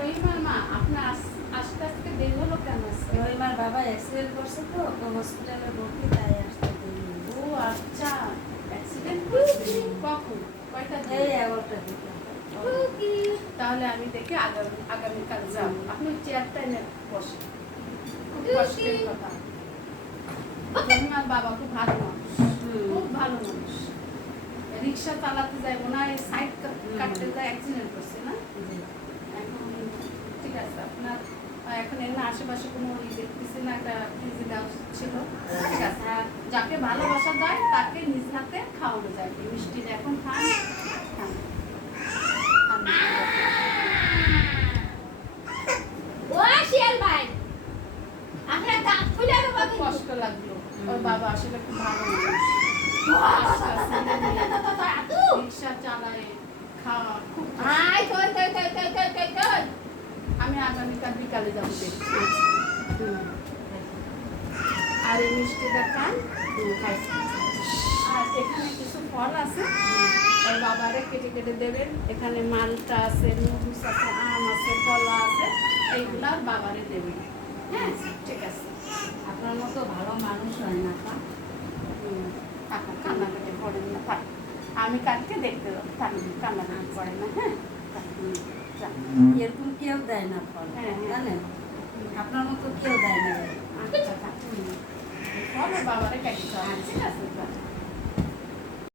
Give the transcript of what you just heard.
রহিমার মা আপনার আস্তে আস্তে দেরি হলো কেন? রহিমার বাবা অ্যাক্সিডেন্ট করছে তো হসপিটালে ভর্তি, তাই আসতে দেরি হয়েছে। ও আচ্ছা, অ্যাক্সিডেন্ট করছে কখন? কয়টা? এই 11টার দিকে। তাহলে আমি দেখি আগামীকাল যাব। আপনি চেয়ারটা এনে বসে। খুব কষ্টের কথা। রহিমার বাবা খুব ভালো মানুষ, খুব ভালো মানুষ। রিক্সা চালাতে যায়, ওনার সাইড কাটতে যায়, অ্যাক্সিডেন্ট করছে না? এখন ঠিক আছে, আপনার এখন এখানে আশেপাশে কোনো দেখতেছি না, একটা ফ্রিজে দেওয়া ছিল। ঠিক আছে, যাকে ভালোবাসা যায় তাকে নিজ হাতে খাওয়ানো যায়। মিষ্টি এখন খান, খান। কষ্ট লাগলো, ওর বাবা আসলে খুব ভালো মানুষ। রিক্সা চালায়, খাওয়া খুব। আমি আগামীকাল বিকালে যাবো দেখছি। আর এই মিষ্টিটা খান। আর এখানে কিছু ফল আছে, ওর বাবারে কেটে কেটে দেবেন। এখানে মালটা আছে, মরুচ আছে, আম আছে, কলা আছে, এইগুলা বাবারে দেবেন। হ্যাঁ, ঠিক আছে। আপনার মতো ভালো মানুষ হয় না। কান্নাকাটি করেন না, থাক। আমি কালকে দেখতে যাবো, কান্নাকাটি করেন না। হ্যাঁ, এরকম কেউ দেয় না ফল, হ্যাঁ, হ্যাঁ। জানেন? আপনার মতো কেউ দেয় না। আচ্ছা, থাক। ফল ওর বাবারে কেটে খাওয়ান, ঠিক আছে।